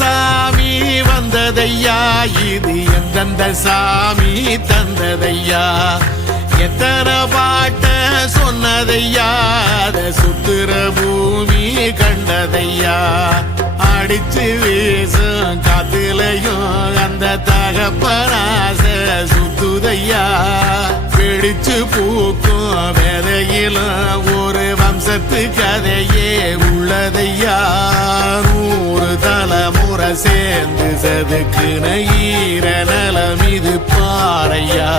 சாமி வந்ததையா, இது எந்தெந்த சாமி தந்ததையா, எத்தனை பாட்ட சொன்னதையா, அத சுத்துற பூமி கண்டதையா, அடிச்சு வீசும் காத்துலையும் அந்த தகப்பனாச சுத்துதையா, பிடிச்சு பூக்கும் வேதையிலும் ஒரு வம்சத்து கதையே உள்ளதையா, 100 தலைமுறை சேர்ந்து சதுக்குன ஈர நலம் இது பாறையா,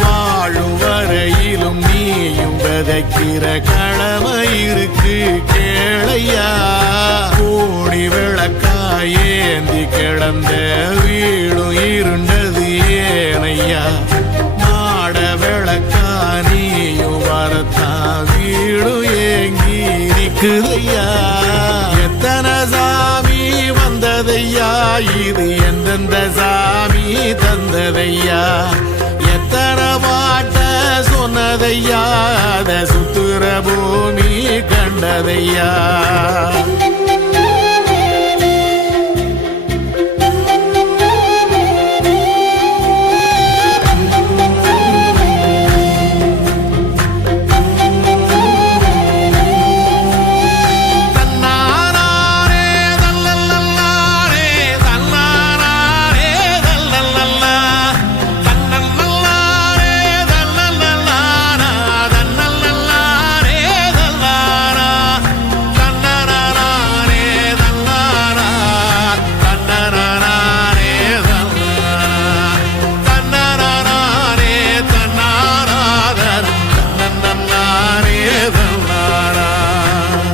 வாழும் வரையிலும் நீயும் விதைக்கிற கடமை இருக்கு கேளையா, கோடி விளக்காயேந்தி கிடந்த வீடும் இருண்டது ஏனையா, மாட விளக்கா நீயும் வரத்தா வீடும் ஏங்கி நிக்குதையா, எத்தனை சாமி வந்ததையா, இது எந்தெந்த சாமி தந்ததையா, எத்தனை பாட்ட சொன்னதையா, அத சுத்துற பூமி கண்டதையா.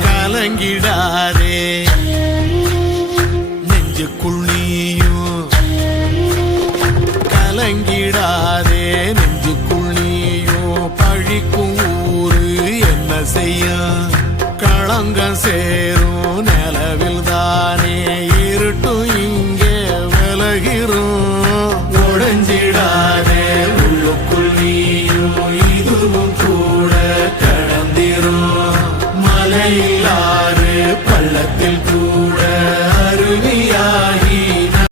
கலங்கிடாதே நெஞ்சுக்குள் நீயும், கலங்கிடாதே நெஞ்சுக்குள் நீயும், பழிக்கும் ஊரு என்ன செய்ய, களங்கம் சேரும் நிலவில் தானே இருட்டும் இங்கே விலகிறோம், உடைஞ்சிடாதே உள்ளுக்குள் நீயும், இதுவும் கூட கடந்திரும், மலையிலாறு பள்ளத்தில் கூட